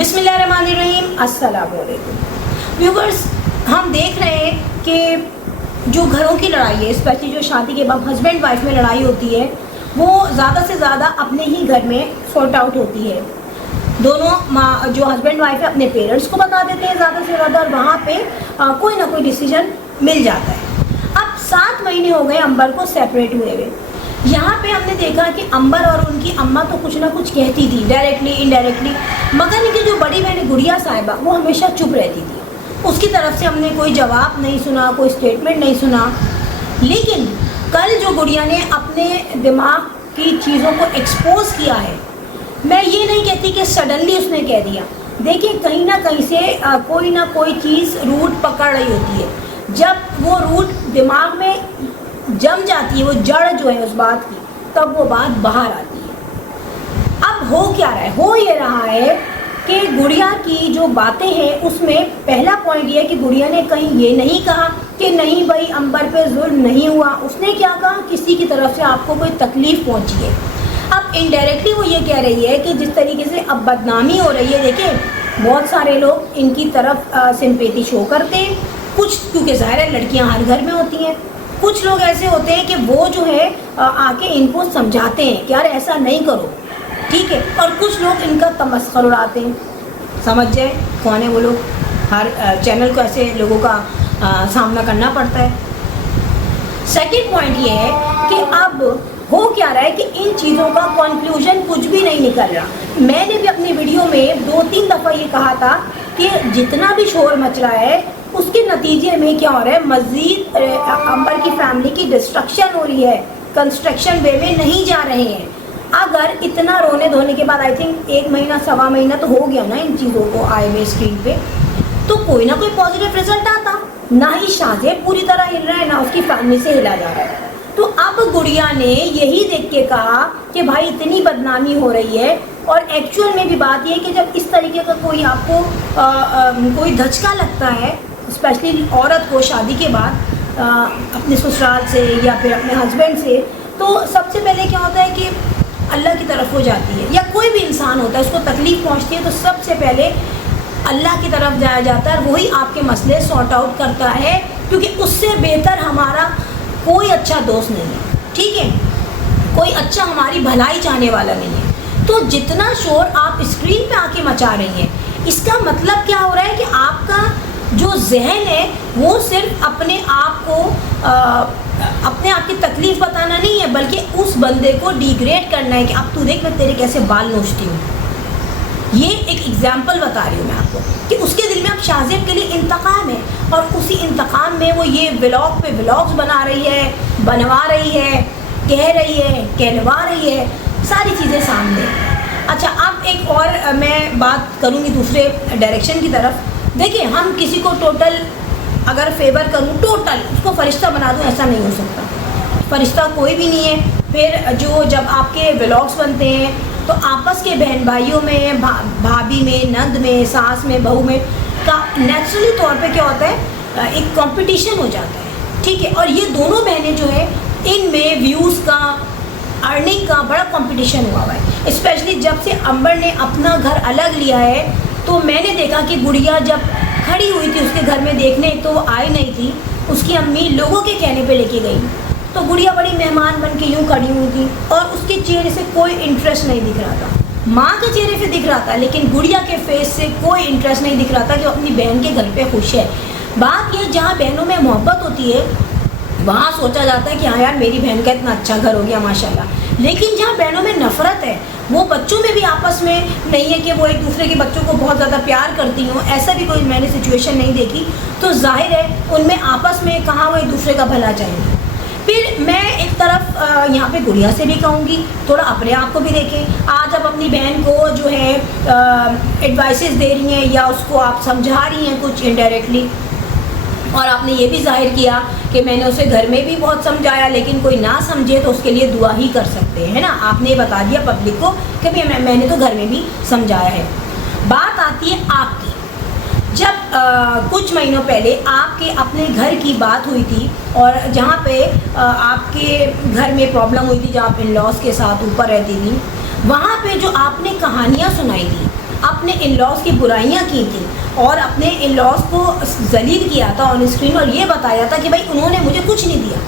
बिस्मिल्लाहिर्रहमानिर्रहीम, अस्सलाम वालेकुम व्यूवर्स। हम देख रहे हैं कि जो घरों की लड़ाई है, स्पेशली जो शादी के बाद हस्बैंड वाइफ में लड़ाई होती है, वो ज़्यादा से ज़्यादा अपने ही घर में सॉर्ट आउट होती है। दोनों जो हस्बैंड वाइफ है अपने पेरेंट्स को बता देते हैं ज़्यादा से ज़्यादा, और वहाँ पे कोई ना कोई डिसीजन मिल जाता है। अब 7 महीने हो गए अंबर को सेपरेट हुए हुए। यहाँ पे हमने देखा कि अंबर और उनकी अम्मा तो कुछ ना कुछ कहती थी, डायरेक्टली इनडायरेक्टली, मगर इनकी जो बड़ी बहन गुड़िया साहिबा वो हमेशा चुप रहती थी। उसकी तरफ से हमने कोई जवाब नहीं सुना, कोई स्टेटमेंट नहीं सुना। लेकिन कल जो गुड़िया ने अपने दिमाग की चीज़ों को एक्सपोज किया है, मैं ये नहीं कहती कि सडनली उसने कह दिया। देखिए, कहीं ना कहीं से कोई ना कोई चीज़ रूट पकड़ रही होती है। जब वो रूट दिमाग में जम जाती है, वो जड़ जो है उस बात की, तब वो बात बाहर आती है। अब हो क्या रहा है? हो ये रहा है कि गुड़िया की जो बातें हैं उसमें पहला पॉइंट ये है कि गुड़िया ने कहीं ये नहीं कहा कि नहीं भाई अंबर पे जुल्म नहीं हुआ। उसने क्या कहा? किसी की तरफ से आपको कोई तकलीफ पहुंची है। अब इनडायरेक्टली वो ये कह रही है कि जिस तरीके से अब बदनामी हो रही है, देखिए बहुत सारे लोग इनकी तरफ सिंपैथी शो करते हैं। कुछ, क्योंकि ज़ाहिर है लड़कियां हर घर में होती हैं, कुछ लोग ऐसे होते हैं कि वो जो है आके इनको समझाते हैं कि यार ऐसा नहीं करो, ठीक है, और कुछ लोग इनका तमस्खुर उड़ाते हैं। समझ जाए कौन है वो लोग। हर चैनल को ऐसे लोगों का सामना करना पड़ता है। सेकंड पॉइंट ये है कि अब हो क्या रहा है कि इन चीज़ों का कंक्लूजन कुछ भी नहीं निकल रहा। मैंने भी अपनी वीडियो में 2-3 दफ़ा ये कहा था कि जितना भी शोर मच रहा है उसके नतीजे में क्या हो रहा है, मज़ीद अंबर की फैमिली की डिस्ट्रक्शन हो रही है, कंस्ट्रक्शन वे में नहीं जा रहे हैं। अगर इतना रोने धोने के बाद, आई थिंक 1 महीना 1.25 महीना तो हो गया ना इन चीज़ों को आए हुए स्क्रीन पे, तो कोई ना कोई पॉजिटिव रिजल्ट आता। ना ही शाहजेब पूरी तरह हिल रहा है, ना उसकी फैमिली से हिला जा रहा है। तो अब गुड़िया ने यही देख के कहा कि भाई इतनी बदनामी हो रही है। और एक्चुअल में भी बात यह है कि जब इस तरीके का कोई आपको कोई धचका लगता है, स्पेशली औरत को शादी के बाद अपने ससुराल से या फिर अपने हस्बैंड से, तो सबसे पहले क्या होता है कि अल्लाह की तरफ हो जाती है, या कोई भी इंसान होता है उसको तकलीफ़ पहुंचती है तो सबसे पहले अल्लाह की तरफ जाया जाता है। वही आपके मसले सॉर्ट आउट करता है, क्योंकि उससे बेहतर हमारा कोई अच्छा दोस्त नहीं है, ठीक है, कोई अच्छा हमारी भलाई चाहने वाला नहीं है। तो जितना शोर आप स्क्रीन पे आके मचा रही हैं, इसका मतलब क्या हो रहा है कि आपका जो जहन है वो सिर्फ अपने आप को अपने आप की तकलीफ़ बताना नहीं है, बल्कि उस बंदे को डिग्रेड करना है कि अब तू देख मैं तेरे कैसे बाल नोचती हूँ। ये एक एग्जाम्पल बता रही हूँ मैं आपको कि उसके दिल में अब शाहजेब के लिए इंतकाम है, और उसी इंतकाम में वो ये व्लॉग पे व्लॉग्स बना रही है, बनवा रही है, कह रही है, कहलवा रही है, सारी चीज़ें सामने। अच्छा, अब एक और मैं बात करूँगी दूसरे डायरेक्शन की तरफ। देखिए, हम किसी को टोटल अगर फेवर करूँ, टोटल उसको फ़रिश्ता बना दूँ, ऐसा नहीं हो सकता। फ़रिश्ता कोई भी नहीं है। फिर जो जब आपके व्लॉग्स बनते हैं तो आपस के बहन भाइयों में, भाभी में, नंद में, सास में, बहू में का नेचुरली तौर पे क्या होता है, एक कंपटीशन हो जाता है, ठीक है। और ये दोनों बहनें जो है इनमें व्यूज़ का, अर्निंग का बड़ा कंपटीशन हुआ हुआ है। स्पेशली जब से अंबर ने अपना घर अलग लिया है, तो मैंने देखा कि गुड़िया जब खड़ी हुई थी उसके घर में देखने, तो वो आई नहीं थी, उसकी अम्मी लोगों के कहने पे लेके गई, तो गुड़िया बड़ी मेहमान बन के यूँ खड़ी हुई थी और उसके चेहरे से कोई इंटरेस्ट नहीं दिख रहा था। माँ के चेहरे से दिख रहा था, लेकिन गुड़िया के फेस से कोई इंटरेस्ट नहीं दिख रहा था कि वो अपनी बहन के घर पे खुश है। बात यह, जहाँ बहनों में मोहब्बत होती है वहाँ सोचा जाता है कि हाँ यार मेरी बहन का इतना अच्छा घर हो गया माशाल्लाह। लेकिन जहाँ बहनों में नफ़रत है, वो बच्चों में भी आपस में नहीं है कि वो एक दूसरे के बच्चों को बहुत ज़्यादा प्यार करती हों, ऐसा भी कोई मैंने सिचुएशन नहीं देखी। तो जाहिर है उनमें आपस में कहाँ वो एक दूसरे का भला चाहेंगे। फिर मैं एक तरफ यहाँ पे गुड़िया से भी कहूँगी, थोड़ा अपने आप को भी देखें। आज आप अपनी बहन को जो है एडवाइसेस दे रही हैं या उसको आप समझा रही हैं कुछ इनडायरेक्टली, और आपने ये भी जाहिर किया कि मैंने उसे घर में भी बहुत समझाया, लेकिन कोई ना समझे तो उसके लिए दुआ ही कर सकते हैं ना। आपने बता दिया पब्लिक को कि भाई मैंने तो घर में भी समझाया है। बात आती है आपकी। जब कुछ महीनों पहले आपके अपने घर की बात हुई थी, और जहाँ पे आपके घर में प्रॉब्लम हुई थी, जहाँ आप इन लॉज के साथ ऊपर रहती थी, वहाँ पे जो आपने कहानियाँ सुनाई थी, अपने इन लॉज की बुराइयां की थी और अपने इन लॉज को जलील किया था ऑन स्क्रीन और ये बताया था कि भाई उन्होंने मुझे कुछ नहीं दिया,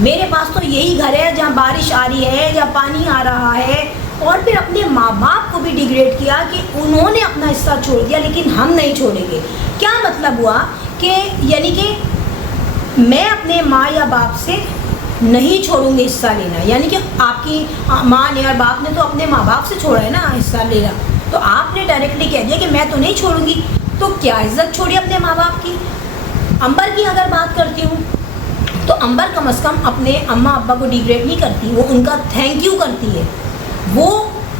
मेरे पास तो यही घर है जहाँ बारिश आ रही है, जहाँ पानी आ रहा है। और फिर अपने माँ बाप को भी डिग्रेड किया कि उन्होंने अपना हिस्सा छोड़ दिया लेकिन हम नहीं छोड़ेंगे। क्या मतलब हुआ कि यानी कि मैं अपने माँ या बाप से नहीं छोड़ूंगी हिस्सा लेना, यानी कि आपकी माँ ने और बाप ने तो अपने माँ बाप से छोड़ा है ना हिस्सा लेना, तो आपने डायरेक्टली कह दिया कि मैं तो नहीं छोड़ूंगी, तो क्या इज्जत छोड़ी अपने माँ बाप की। अंबर की अगर बात करती हूँ तो अंबर कम से कम अपने अम्मा अब्बा को डिग्रेड नहीं करती, वो उनका थैंक यू करती है, वो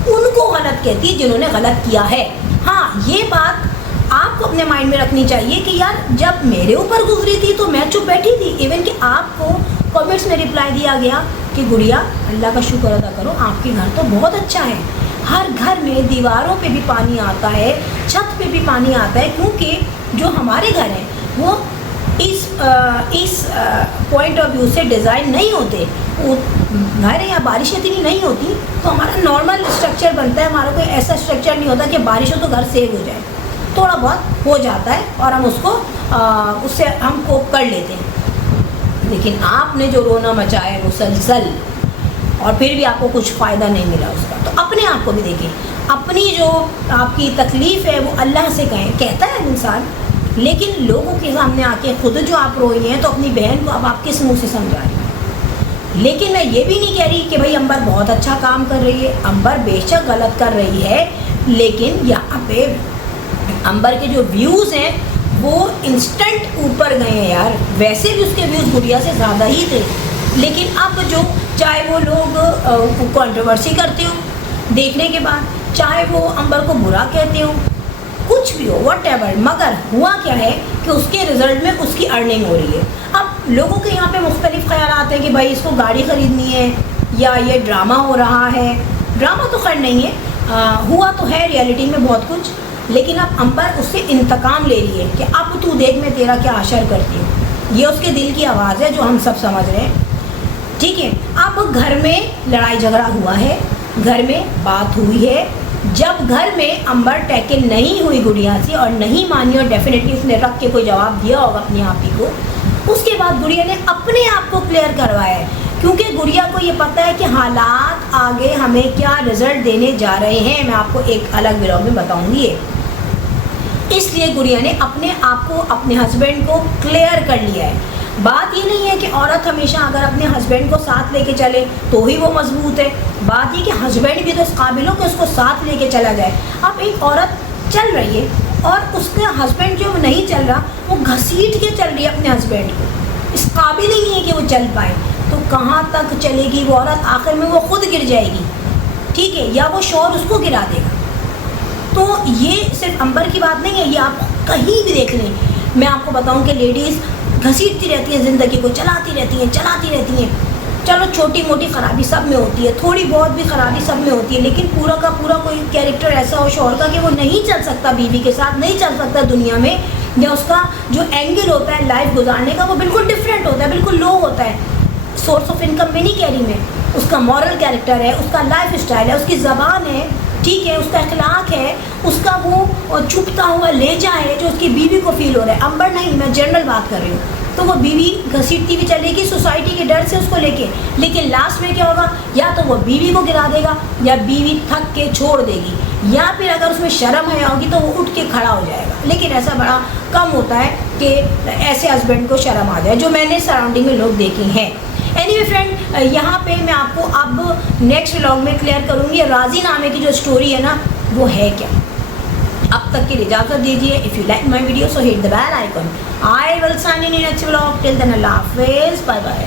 उनको गलत कहती है जिन्होंने गलत किया है। हाँ, ये बात आपको अपने माइंड में रखनी चाहिए कि यार जब मेरे ऊपर गुजरी थी तो मैं चुप बैठी थी। इवन कि आपको कमेंट्स में रिप्लाई दिया गया कि गुड़िया अल्लाह का शुक्र अदा करो, आपके घर तो बहुत अच्छा है, हर घर में दीवारों पे भी पानी आता है, छत पे भी पानी आता है, क्योंकि जो हमारे घर हैं वो इस पॉइंट ऑफ व्यू से डिज़ाइन नहीं होते, वो घर या बारिश इतनी नहीं होती तो हमारा नॉर्मल स्ट्रक्चर बनता है, हमारा कोई ऐसा स्ट्रक्चर नहीं होता कि बारिश हो तो घर सेव हो जाए, थोड़ा बहुत हो जाता है और हम उसको उससे हम कोप कर लेते हैं। लेकिन आपने जो रोना मचाया है मुसलसल और फिर भी आपको कुछ फ़ायदा नहीं मिला उसका, तो अपने आप को भी देखें, अपनी जो आपकी तकलीफ़ है वो अल्लाह से कहें, कहता है इंसान, लेकिन लोगों के सामने आके खुद जो आप रोई हैं तो अपनी बहन को अब आप किस मुँह से समझा रही हैं। लेकिन मैं ये भी नहीं कह रही कि भाई अंबर बहुत अच्छा काम कर रही है, अंबर बेशक गलत कर रही है, लेकिन यहाँ पे अंबर के जो व्यूज़ हैं वो इंस्टेंट ऊपर गए हैं यार। वैसे भी उसके व्यूज़ गुड़िया से ज़्यादा ही थे, लेकिन अब जो चाहे वो लोग कंट्रोवर्सी करते हो देखने के बाद, चाहे वो अंबर को बुरा कहते हो, कुछ भी हो व्हाटएवर, मगर हुआ क्या है कि उसके रिजल्ट में उसकी अर्निंग हो रही है। अब लोगों के यहाँ पे मुख्तलिफ ख्याल आते हैं कि भाई इसको गाड़ी ख़रीदनी है या ये ड्रामा हो रहा है। ड्रामा तो खैर नहीं है, हुआ तो है रियलिटी में बहुत कुछ, लेकिन अब अंबर उससे इंतकाम ले रही है कि अब तू देख मैं तेरा क्या असर करती हूँ। ये उसके दिल की आवाज़ है जो हम सब समझ रहे हैं, ठीक है। अब घर में लड़ाई झगड़ा हुआ है, घर में बात हुई है, जब घर में अंबर टैकल नहीं हुई गुड़िया से और नहीं मानी और डेफिनेटली उसने रख के कोई जवाब दिया होगा अपने आप ही को, उसके बाद गुड़िया ने अपने आप को क्लियर करवाया है, क्योंकि गुड़िया को ये पता है कि हालात आगे हमें क्या रिजल्ट देने जा रहे हैं। मैं आपको एक अलग व्लॉग में बताऊंगी ये, इसलिए गुड़िया ने अपने आप को, अपने हस्बैंड को क्लियर कर लिया है। बात ये नहीं है कि औरत हमेशा अगर अपने हस्बैंड को साथ लेके चले तो ही वो मजबूत है, बात ये कि हस्बैंड भी तो इस काबिल हो कि उसको साथ लेके चला जाए। अब एक औरत चल रही है और उसका हस्बैंड जो नहीं चल रहा, वो घसीट के चल रही है अपने हस्बैंड को, इस काबिल ही नहीं है कि वो चल पाए, तो कहाँ तक चलेगी वो औरत, आखिर में वो खुद गिर जाएगी, ठीक है, या वो शौहर उसको गिरा देगा। तो ये सिर्फ अंबर की बात नहीं है, ये आप कहीं भी देख लें। मैं आपको बताऊं कि लेडीज़ घसीटती रहती हैं, ज़िंदगी को चलाती रहती हैं। चलो छोटी मोटी ख़राबी सब में होती है, थोड़ी बहुत भी ख़राबी सब में होती है, लेकिन पूरा का पूरा कोई कैरेक्टर ऐसा हो शौहर का कि वो नहीं चल सकता बीवी के साथ, नहीं चल सकता दुनिया में, या उसका जो एंगल होता है लाइफ गुजारने का वो बिल्कुल डिफरेंट होता है, बिल्कुल लो होता है। सोर्स ऑफ इनकम में नहीं कह रही मैं, उसका मॉरल कैरेक्टर है, उसका लाइफ स्टाइल है, उसकी ज़बान है, ठीक है, उसका अखलाक है, उसका वो चुपता हुआ लेजा है जो उसकी बीवी को फील हो रहा है। अंबर नहीं, मैं जनरल बात कर रही हूँ। तो वो बीवी घसीटती भी चलेगी सोसाइटी के डर से उसको लेके, लेकिन लास्ट में क्या होगा, या तो वो बीवी को गिरा देगा या बीवी थक के छोड़ देगी, या फिर अगर उसमें शर्म है होगी तो वो उठ के खड़ा हो जाएगा। लेकिन ऐसा बड़ा कम होता है कि ऐसे हस्बैंड को शर्म आ जाए, जो मैंने सराउंडिंग में लोग देखे हैं। एनीवे फ्रेंड, यहाँ पे मैं आपको अब नेक्स्ट व्लॉग में क्लियर करूँगी राजी नामे की जो स्टोरी है ना वो है क्या। अब तक के लिए इजाज़त दीजिए। If you like my video so hit the bell icon. I will sign in next vlog. Till then अल्लाह हाफिज़, बाय बाय।